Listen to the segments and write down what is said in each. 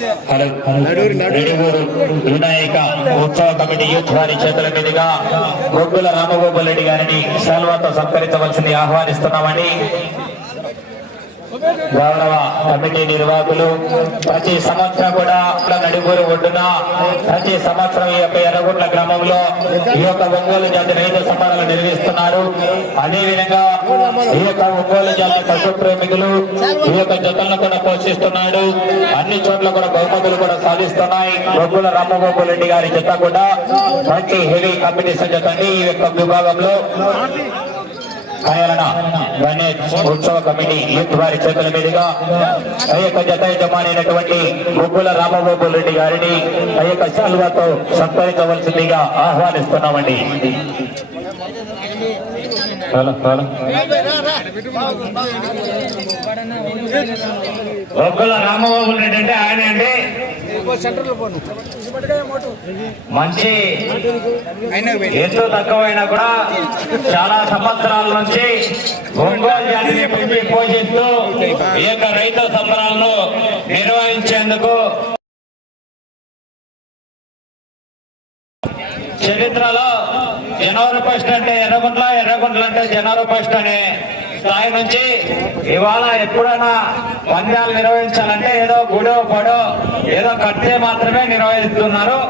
నడుగురు వినాయక ఉత్సవ committee youth వారి చేతుల మీదుగా గొగ్గుల రామగోపాల్ రెడ్డి గారిని సెలవుతో సత్కరించవలసింది ఆహ్వానిస్తున్నామని గౌరవ కమిటీ నిర్వాహకులు ప్రతి సంవత్సరం కూడా నడుపురు ఒడ్డున ప్రతి సంవత్సరం ఈ యొక్క ఎర్రగుట్ల గ్రామంలో ఈ యొక్క ఒంగోలు జాతి రైతు సంబరాలు నిర్వహిస్తున్నారు. అదే విధంగా ఈ యొక్క ఒంగోలు జాతి పశు ప్రేమికులు ఈ యొక్క జతలను కూడా పోషిస్తున్నాడు. అన్ని చోట్ల కూడా బహుమతులు కూడా సాధిస్తున్నాయి. బొగ్గుల రామగోపాల్ రెడ్డి గారి జత కూడా మంచి హెవీ కాంపిటీషన్ జతని ఈ యొక్క విభాగంలో. కాయాలన గణేష్ ఉత్సవ కమిటీ యూత్ వారి చేతుల మీదుగా ఆ యొక్క జత యజమానైనటువంటి ముగ్గుల రామబాబు రెడ్డి గారిని ఆ యొక్క శాల్వాతో సత్కరించవలసిందిగా ఆహ్వానిస్తున్నామండి. హలో, రామబాబు రెడ్డి అంటే ఆయన అండి. మంచి ఎంతో తక్కువైనా కూడా చాలా సంవత్సరాల నుంచి ఒంగోలు జాతిని పెంచి పోషిస్తూ ఈ యొక్క రైతు సంబరాలను నిర్వహించేందుకు చరిత్రలో జనవరి ఫస్ట్ అంటే ఎర్రగుంట్ల ఎర్రగుంట్ల అంటే జనవరి ఫస్ట్ అనే స్థాయి నుంచి ఇవాళ ఎప్పుడైనా పంద్యాలు నిర్వహించాలంటే ఏదో గుడో పడో ఏదో కట్టే మాత్రమే నిర్వహిస్తున్నారు.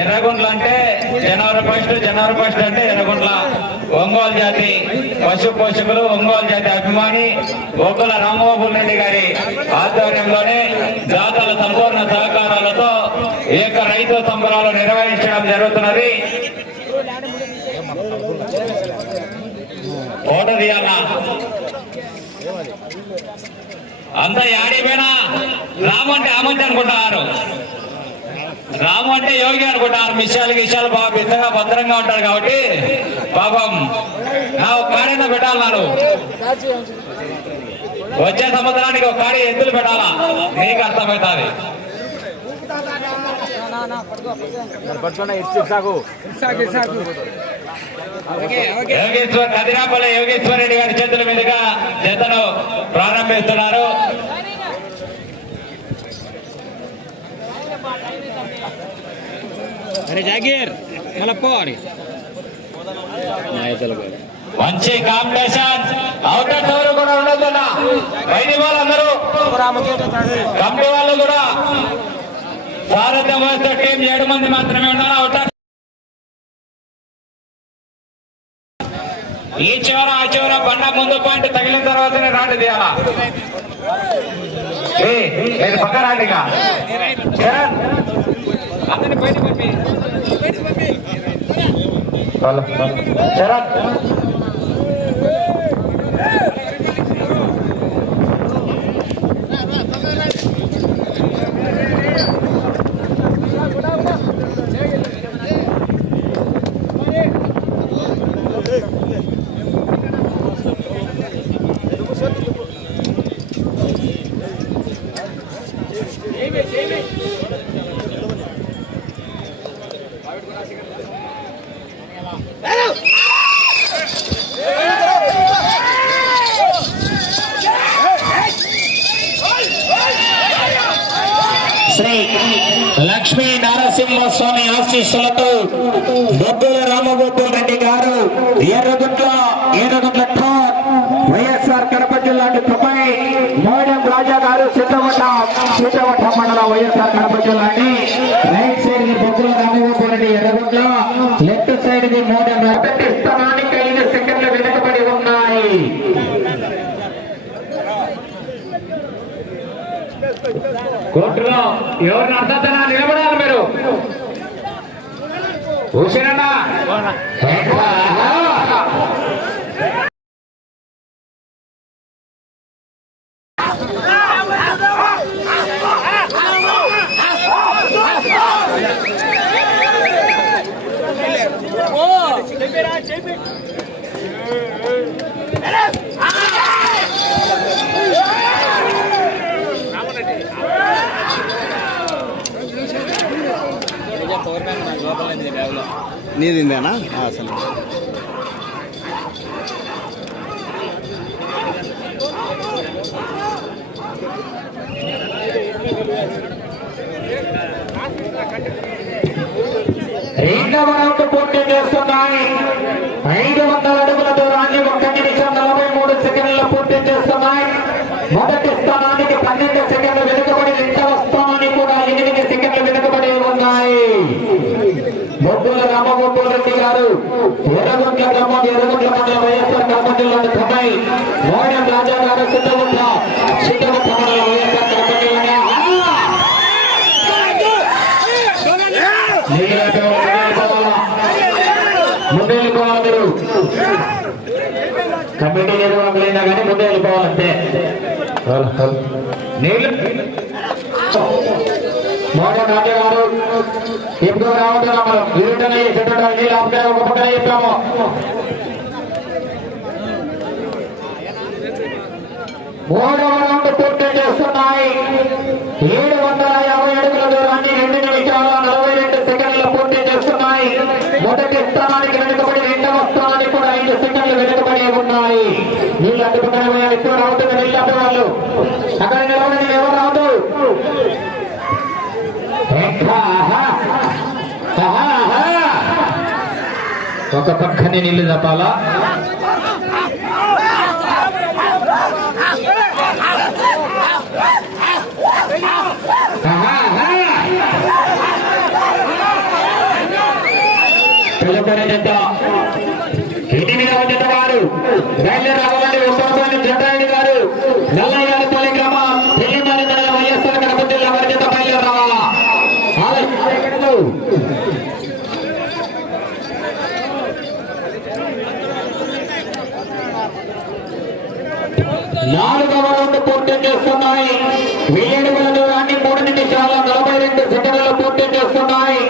ఎర్రగుండ్ల అంటే జనవరి ఫస్ట్ జనవరి ఫస్ట్ అంటే ఎర్రగుంట్ల ఒంగోలు జాతి పశు పోషకులు ఒంగోలు జాతి అభిమాని గోకుల రామబాబు రెడ్డి గారి ఆధ్వర్యంలోనే దాతల సంపూర్ణ సహకారాలతో ఏక రైతు సంబరాలు నిర్వహించడం జరుగుతున్నది. ఫోటో తీయాలా అంత యాడిపోయినా? రాము అంటే ఆమంటే అనుకుంటున్నారు రాము అంటే యోగి అనుకుంటారు. మిషాలు గిషాలు బాగా పెద్దగా భద్రంగా ఉంటారు కాబట్టి పాపం నా ఒక కాడైనా పెట్టాలన్నారు. వచ్చే సంవత్సరానికి ఒక కాడి ఎద్దులు పెట్టాలా? నీకు అర్థమవుతుంది. యోగేశ్వర్ కదిరాపల్లి యోగేశ్వర్ రెడ్డి గారి చేతుల మీదుగా జతను ప్రారంభిస్తున్నారు. అరే జాగీర్ మళ్ళీ మంచి కాంపిటీషన్ అవుటర్ కూడా. ఉండదు బయటి వాళ్ళందరూ కంపెనీ వాళ్ళు కూడా సారథ్యం వస్తే టీం ఏడు మంది మాత్రమే ఉన్నారు అవుటర్ ఈ చివర ఆ చివర బండ ముందు పాయింట్ తగిలిన తర్వాతనే రాండి తీయాలా నేను పక్క రాండి చరణ్. చరణ్. రామగోపాల్ రెడ్డి గారు ఎర్రగుంట్ల ఎర్రగుంట్ల ఠార్. వైఎస్ఆర్ కడప జిల్లా ప్రపై మోడెం రాజా గారు సిద్ధవట సిద్ధవట మండలం వైఎస్ఆర్ కడప జిల్లాని. రైట్ సైడ్ ది బొగ్గుల రామగోపాల్ రెడ్డి ఎర్రగుంట్ల లెఫ్ట్ సైడ్ ది మోడెం మొదటి స్థానానికి ఐదు సెకండ్లు వెనుకబడి ఉన్నాయి. కోర్టులో ఎవరిని అర్థతనా నిలబడాలి మీరు? Vamos lá. నీదిందేనా అసలు రెండవ రౌండ్ పూర్తి చేస్తున్నాయి ఐదు వందల అడుగుల దూరాన్ని ఒక్క నిమిషం నలభై మూడు సెకండ్లు పూర్తి చేస్తున్నాయి మొదటి స్థానానికి పన్నెండు సెకండ్లు వెనుకబడి రెండవ స్థానానికి కూడా ఎనిమిది సెకండ్లు వెనుకబడి ఉన్నాయి బొబ్బుల రామగోపాల్ రెడ్డి గారు ఎర్రగుంట్ల గ్రామం ఎర్రగుంట్ల మండలం జిల్లాని తొంభై మోడెం రాజా గారు సిద్ధగుంట్ల సిద్ధగుంట్ల మండలం వైఎస్ఆర్ కడప జిల్లాని నీళ్ళతో ముందే వెళ్ళిపోవాలి మీరు. కమిటీ కానీ ముందే నీళ్ళు గారు మనం నీళ్ళు ఆపుతారు ఒక పక్కన చెప్పాము. మూడవ రౌండ్ పూర్తి చేస్తున్నాయి. ఏడు వందల యాభై అడుగుల దూరాన్ని రెండు నిమిషాల నలభై రెండు సెకండ్లు పూర్తి చేస్తున్నాయి. మొదటి స్థానానికి వెనుకబడి రెండవ స్థానానికి కూడా ఐదు సెకండ్లు వెనుకబడి ఉన్నాయి. వీళ్ళు అడ్డుపక్కన ఇప్పుడు రావుతుంది వెళ్ళాడు వాళ్ళు అక్కడ నిలబడి ఎవరు రావద్దు? ఒక పక్కనే నీళ్ళు తప్పాలా? తదుపరి జత ఎనిమిదవ జత వారు. బయలుదేరి రావాలంటే ఉత్తరపల్లి జటాయుడు గారు. నల్లయ్యాలపల్లి గ్రామం పెళ్ళిమారి మండలం వైఎస్ఆర్ కడప జిల్లా వారి జత బయలుదేరి నాలుగవ రౌండ్ పూర్తి చేస్తున్నాయి. దూరాన్ని మూడు నిమిషాల నలభై రెండు పూర్తి చేస్తున్నాయి.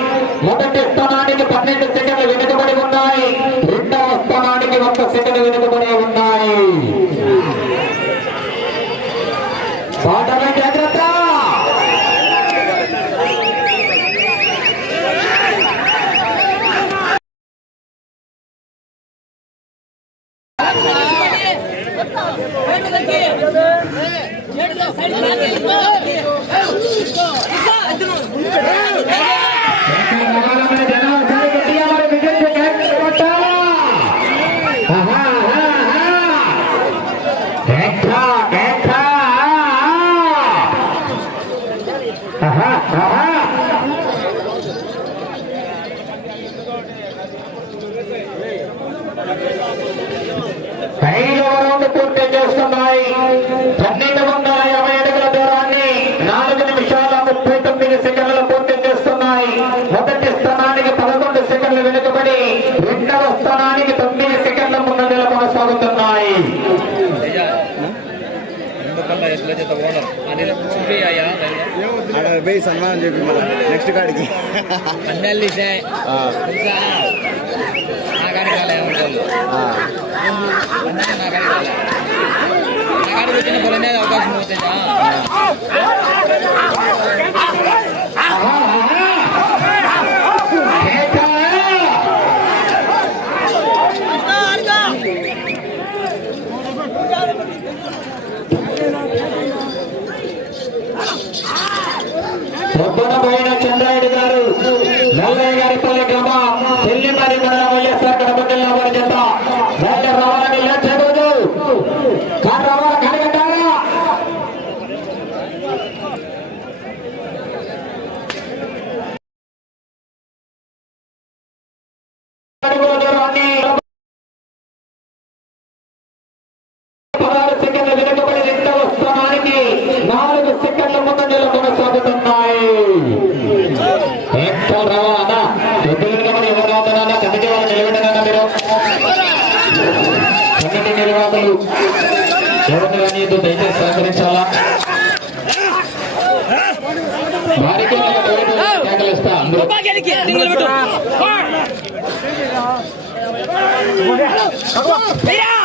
మొదటి స్థానానికి పన్నెండు సెకండ్లు వెనుకబడి ఉన్నాయి రెండవ స్థానానికి ఒక్క సెకండ్ వెనుకబడి ఉన్నాయి పాటల జాగ్రత్త రవాణామైన జనం ఒకసారి గట్టిగా మరి విజయం కేకలు కొట్టాలా? ఆహా, ఆహా, ఆహా. కేక, కేక, ఆహా, ఆహా. ఐదవ రౌండ్ పూర్తి చేస్తున్నాయి పన్నెండు వందల యాభై అడుగుల దూరాన్ని నాలుగు నిమిషాల ముప్పై తొమ్మిది సెకండ్లు పూర్తి చేస్తున్నాయి మొదటి స్థానానికి పదకొండు సెకండ్లు వెనుకబడి రెండవ స్థానానికి తొమ్మిది సెకండ్ల ముందంజలో కొనసాగుతున్నాయి ఆడ పోయి సన్మానం చెప్పి మళ్ళీ నెక్స్ట్ కాడికి. పన్నెల్లి పొద్దున పోయిన చంద్రాయుడు గారు. నల్లయ్య గారి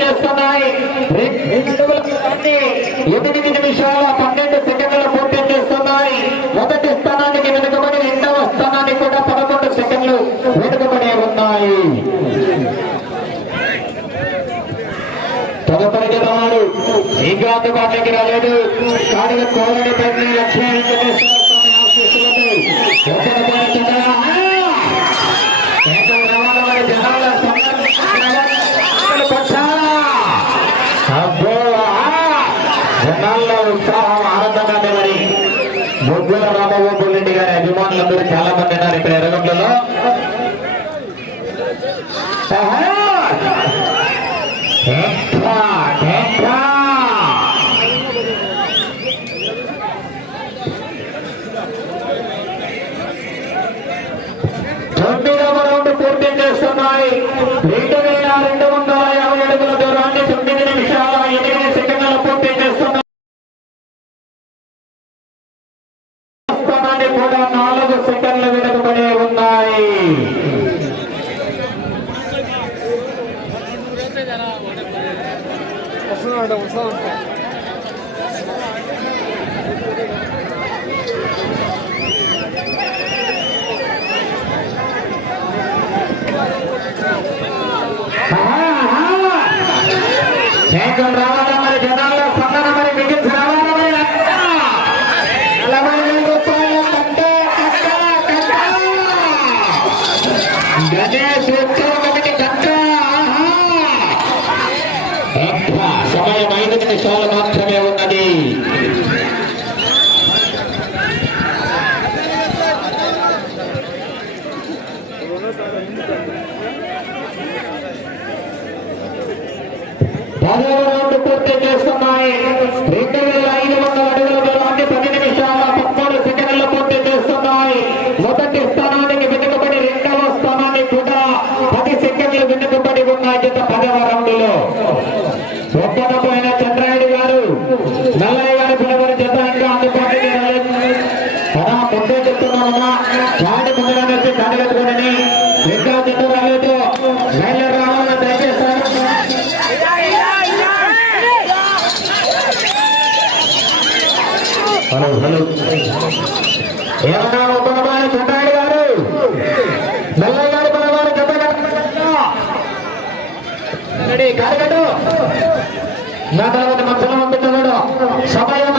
చేస్తున్నాయి ఎనిమిది నిమిషాల పన్నెండు చేస్తున్నాయి. మొదటి స్థానానికి వెనుకబడి రెండవ స్థానానికి కూడా పదకొండు సెకండ్లు వెనుకబడి ఉన్నాయి. తదుపరి జనాలు ఇంకా అందుబాటులోకి రాలేదు. కానీ కోరని పెట్టిన లక్ష్యాలు Thank you. రెడీ కారగట్టు నా తర్వాత మధ్యలో పంపించాడు సమయం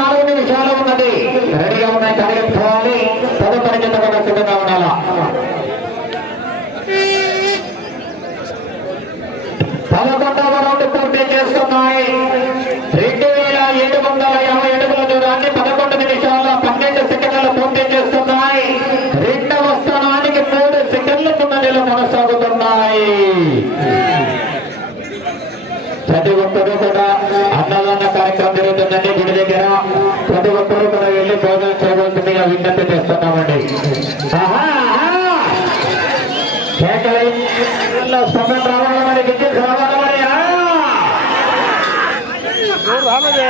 చేయవలసిందిగా విజ్ఞప్తి చేస్తున్నామండి. స్పందన రావాలి మరి విద్యుత్ రావాలి మరి? రామదే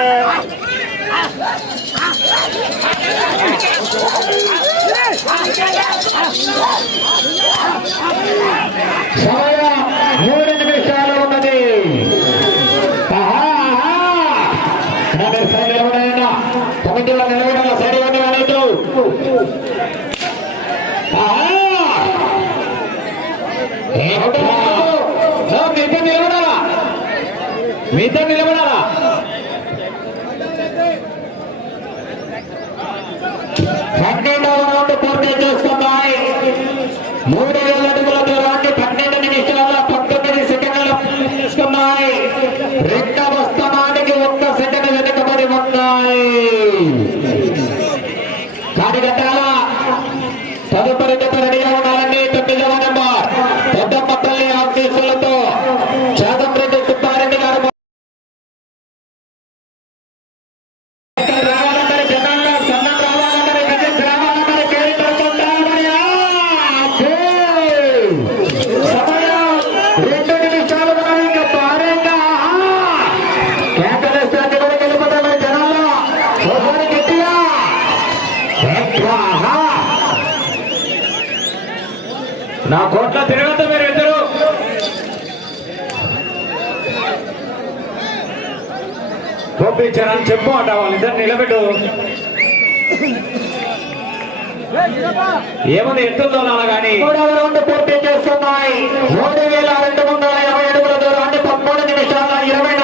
సమయం మూడు నిమిషాలు మీతో నిలబడి ఇచ్చారని చెప్పు అంట వాళ్ళిద్దరు నిలబెట్టు. ఏముంది ఎత్తులతో కానీ మూడవ చేస్తున్నాయి. మూడు వేల రెండు వందల ఇరవై అడుగుల దూరం అంటే పదమూడు నిమిషాల ఇరవై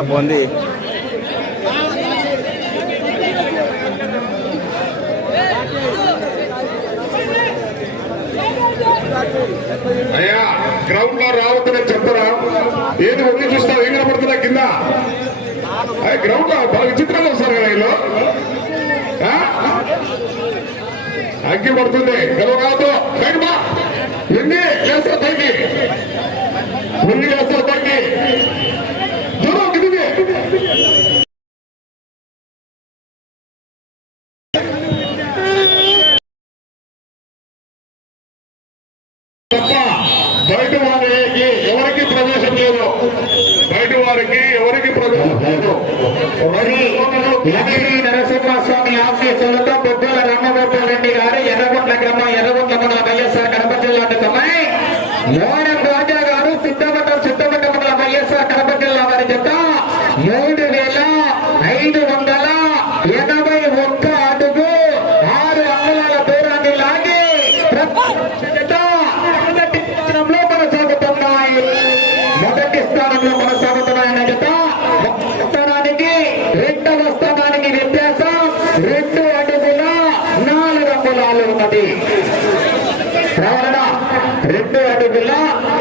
చాలా బాగుంది అయ్యా గ్రౌండ్లో రావద్దని చెప్తారా? ఏది ఒళ్ళు చూస్తావు ఏం కనపడుతున్నా కింద. గ్రౌండ్లో బాగా విచిత్రాలు వస్తారు కదా ఇల్లు. అగ్గి పడుతుంది. గెలవ కాదు బయట ఎన్ని? చేస్తా పైకి ముందు చేస్తా బయట వారికి ఎవరికి ప్రవేశం లేదు. బయట వారికి ఎవరికి ప్రవేశం లేదు. నరసింహస్వామి ఆశీస్సులతో బొగ్గల రామగోపాల్ రెడ్డి గారు ఎర్రగొండ గ్రామం ఎర్రగొండ వైఎస్ఆర్ కడప జిల్లా بالله.